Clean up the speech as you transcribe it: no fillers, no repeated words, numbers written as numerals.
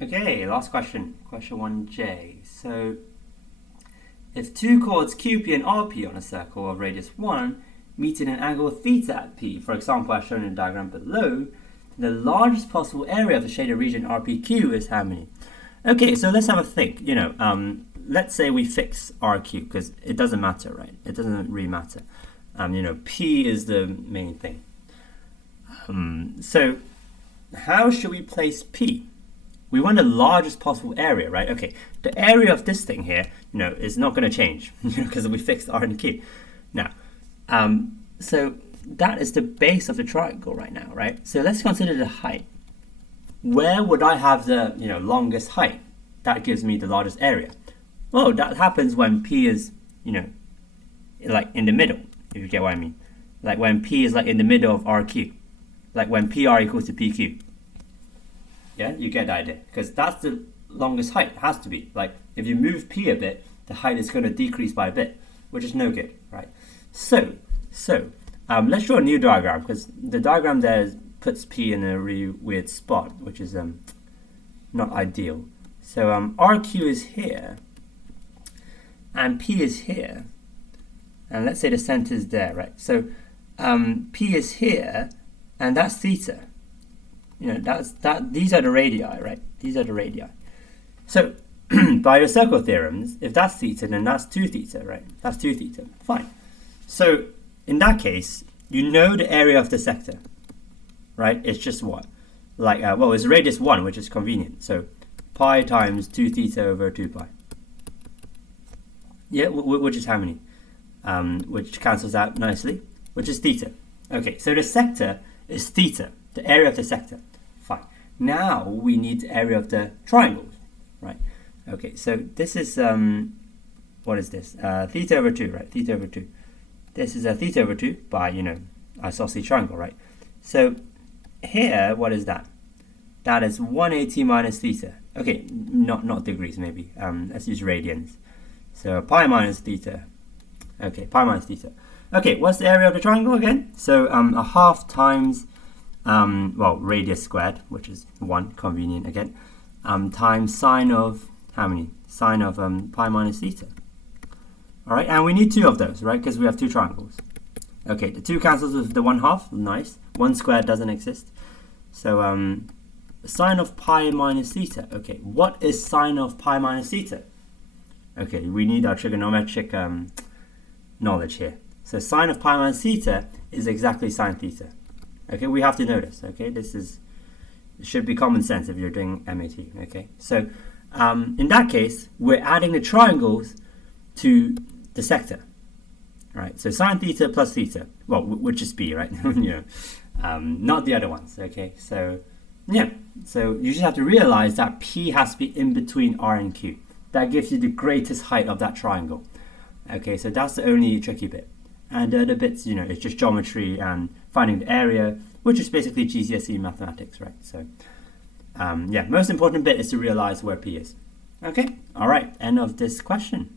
Okay, last question, question 1J. So, if two chords QP and RP on a circle of radius 1 meet in an angle theta at P, for example as shown in the diagram below, the largest possible area of the shaded region RPQ is how many? Okay, so let's have a think. Let's say we fix RQ, because it doesn't matter, right? It doesn't really matter. P is the main thing. So how should we place P? We want the largest possible area, right? Okay, the area of this thing here, is not going to change, because we fixed R and Q. Now, so that is the base of the triangle right now, right? So let's consider the height. Where would I have the longest height? That gives me the largest area. Well, that happens when P is, like in the middle, if you get what I mean. Like when P is like in the middle of RQ. Like when PR equals to PQ. Yeah, you get the idea. Because that's the longest height. It has to be. Like if you move P a bit, the height is going to decrease by a bit, which is no good, right? So let's draw a new diagram, because the diagram there puts P in a really weird spot, which is not ideal. So RQ is here, and P is here, and let's say the center is there, right? So P is here, and that's theta. These are the radii, right? These are the radii. So by the circle theorems, if that's theta, then that's 2 theta, right? That's 2 theta. Fine. So in that case, the area of the sector, right? It's just what? Like, it's radius 1, which is convenient. So pi times 2 theta over 2 pi. Yeah, which is how many? Which cancels out nicely, which is theta. Okay, so the sector is theta, the area of the sector. Fine. Now we need the area of the triangles, right? Okay, so this is, what is this? Theta over 2, right? Theta over 2. This is a theta over 2 by, isosceles triangle, right? So here, what is that? That is 180 minus theta. Okay, not degrees maybe. Let's use radians. So pi minus theta. Okay, pi minus theta. Okay, what's the area of the triangle again? So a half times, radius squared, which is 1, convenient again, times sine of, how many? Sine of pi minus theta. All right, and we need 2 of those, right? Because we have 2 triangles. Okay, the 2 cancels with the 1/2, nice. 1 squared doesn't exist. So sine of pi minus theta. Okay, what is sine of pi minus theta? Okay, we need our trigonometric knowledge here. So sine of pi minus theta is exactly sine theta. Okay, we have to know this. Okay, it should be common sense if you're doing MAT. Okay, so in that case, we're adding the triangles to the sector. Right, so sine theta plus theta, which is B, right? Not the other ones. Okay, so yeah, so you just have to realize that P has to be in between R and Q. That gives you the greatest height of that triangle. Okay, so that's the only tricky bit. And the other bits, it's just geometry and finding the area, which is basically GCSE mathematics, right? So most important bit is to realize where P is. Okay, all right, end of this question.